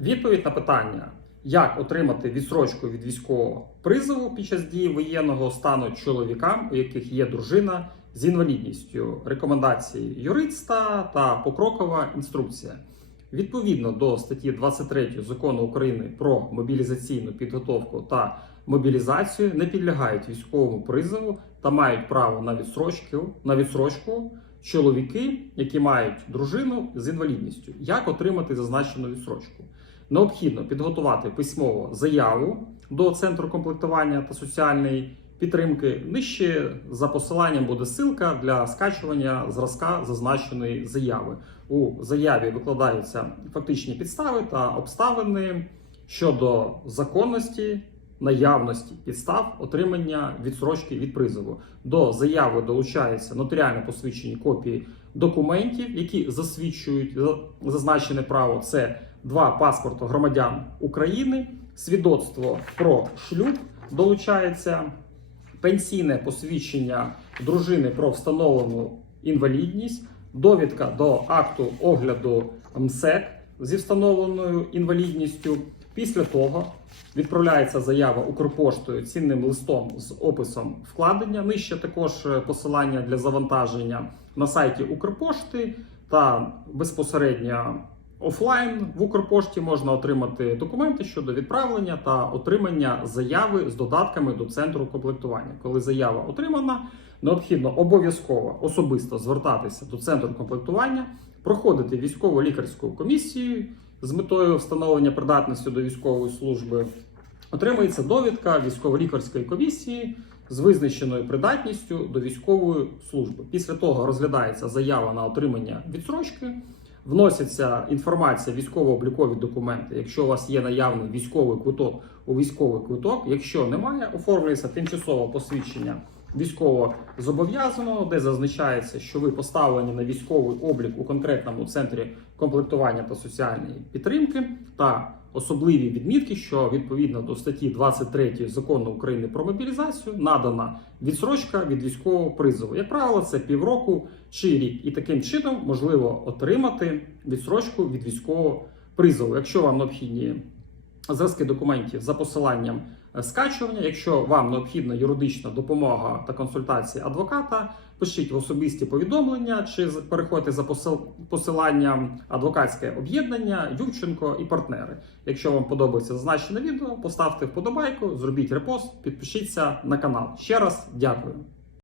Відповідь на питання, як отримати відсрочку від військового призову під час дії воєнного стану чоловікам, у яких є дружина з інвалідністю, рекомендації юриста та покрокова інструкція. Відповідно до статті 23 закону України про мобілізаційну підготовку та мобілізацію не підлягають військовому призову та мають право на відсрочку, на відсрочку чоловіки, які мають дружину з інвалідністю. Як отримати зазначену відсрочку? Необхідно підготувати письмову заяву до центру комплектування та соціальної підтримки. Нижче за посиланням буде ссылка для скачування зразка зазначеної заяви. У заяві викладаються фактичні підстави та обставини щодо законності. Наявності підстав отримання відсрочки від призову до заяви долучаються нотаріально посвідчені копії документів, які засвідчують зазначене право. Це два паспорти громадян України, свідоцтво про шлюб долучається, пенсійне посвідчення дружини про встановлену інвалідність, довідка до акту огляду МСЕК зі встановленою інвалідністю. Після того відправляється заява Укрпоштою цінним листом з описом вкладення. Нижче також е, посилання для завантаження на сайті Укрпошти та безпосередньо офлайн в Укрпошті можна отримати документи щодо відправлення та отримання заяви з додатками до центру комплектування. Коли заява отримана, необхідно обов'язково особисто звертатися до центру комплектування, проходити військово-лікарську комісію з метою встановлення придатності до військової служби. Отримується довідка військово-лікарської комісії з визначеною придатністю до військової служби. Після того розглядається заява на отримання відсрочки, вноситься інформація, військово-облікові документи. Якщо у вас є наявний військовий квиток у військовий квиток, якщо немає, оформлюється тимчасове посвідчення військово зобов'язаного, де зазначається, що ви поставлені на військовий облік у конкретному центрі комплектування та соціальної підтримки, та особливі відмітки, що відповідно до статті 23 закону України про мобілізацію надана відсрочка від військового призову. Як правило, це півроку чи рік, і таким чином можливо отримати відсрочку від військового призову. Якщо вам необхідні зразки документів за посиланням е, скачування. Якщо вам необхідна юридична допомога та консультація адвоката, пишіть в особисті повідомлення чи переходьте за посил- посиланням адвокатське об'єднання Ювченко і партнери. Якщо вам подобається зазначене відео, поставте вподобайку, зробіть репост, підпишіться на канал. Ще раз дякую.